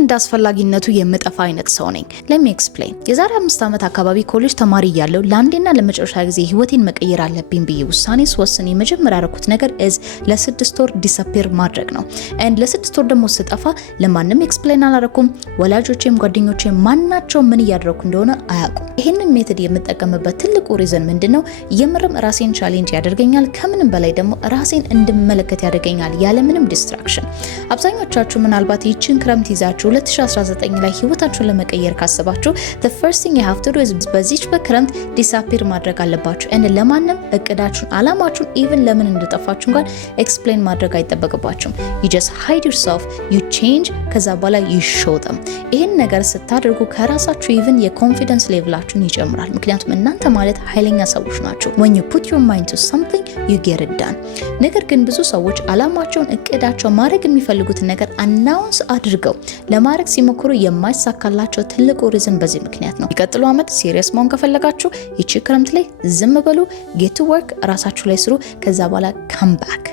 እንዳስፈላጊነቱ የምጠፋ አይነት ሰው ነኝ። let me explain የዛሬ 5 ዓመት አካባቢ ኮሌጅ ተማሪ ያለው ለአንዴና ለመጨረሻ ጊዜ ህይወቴን መቀየር አለብኝ ብዬ ውሳኔ ስወስን የመጀመሪያ ያደረኩት ነገር ለ6 ወር ዲስአፒር ማድረግ ነው። and ለ6 ወር ደግሞ ስጠፋ ለማንም ኤክስፕሌን አላረኩም። ወላጆቼም ጓደኞቼም ማናቸው ምን እያደረኩ እንደሆነ አያውቁም። ይሄንን ሜተድ የምጠቀምበት ትልቁ ሪዝን ምንድነው? የምርም ራሴን ቻሌንጅ ያደርገኛል፣ ከምንም በላይ ደግሞ ራሴን እንድመለከት ያደርገኛል ያለምንም ዲስትራክሽን። አብዛኞቻችሁ ምናልባት ይህችን ክረምት ይዛችሁ 2019 ላይ ህይወታችሁን ለመቀየር ካሰባችሁ the first thing you have to do is በዚች በክረምት ዲስአፒር ማድረግ አለባችሁ። and ለማንም እቅዳችሁን አላማችሁን even ለምን እንደጠፋችሁ እንኳን ኤክስፕሌን ማድረግ አይጠበቅባችሁም። you just hide yourself, you change፣ ከዛ በኋላ you show them። ይሄን ነገር ስታደርጉ ከራሳችሁ even የኮንፊደንስ ሌቭላችሁን ይጨምራል። ምክንያቱም እናንተ ማለት ኃይለኛ ሰዎች ናችሁ። when you put your mind to something you get it done። ነገር ግን ብዙ ሰዎች አላማቸውን እቅዳቸው ማድረግ የሚፈልጉትን ነገር አናውንስ አድርገው ለማድረግ ሲሞክሩ የማይሳካላቸው ትልቁ ሪዝን በዚህ ምክንያት ነው። ይቀጥሉ አመት ሲሪየስ መሆን ከፈለጋችሁ ይቺ ክረምት ላይ ዝም በሉ፣ ጌት ቱ ወርክ፣ ራሳችሁ ላይ ስሩ። ከዛ በኋላ ካም ባክ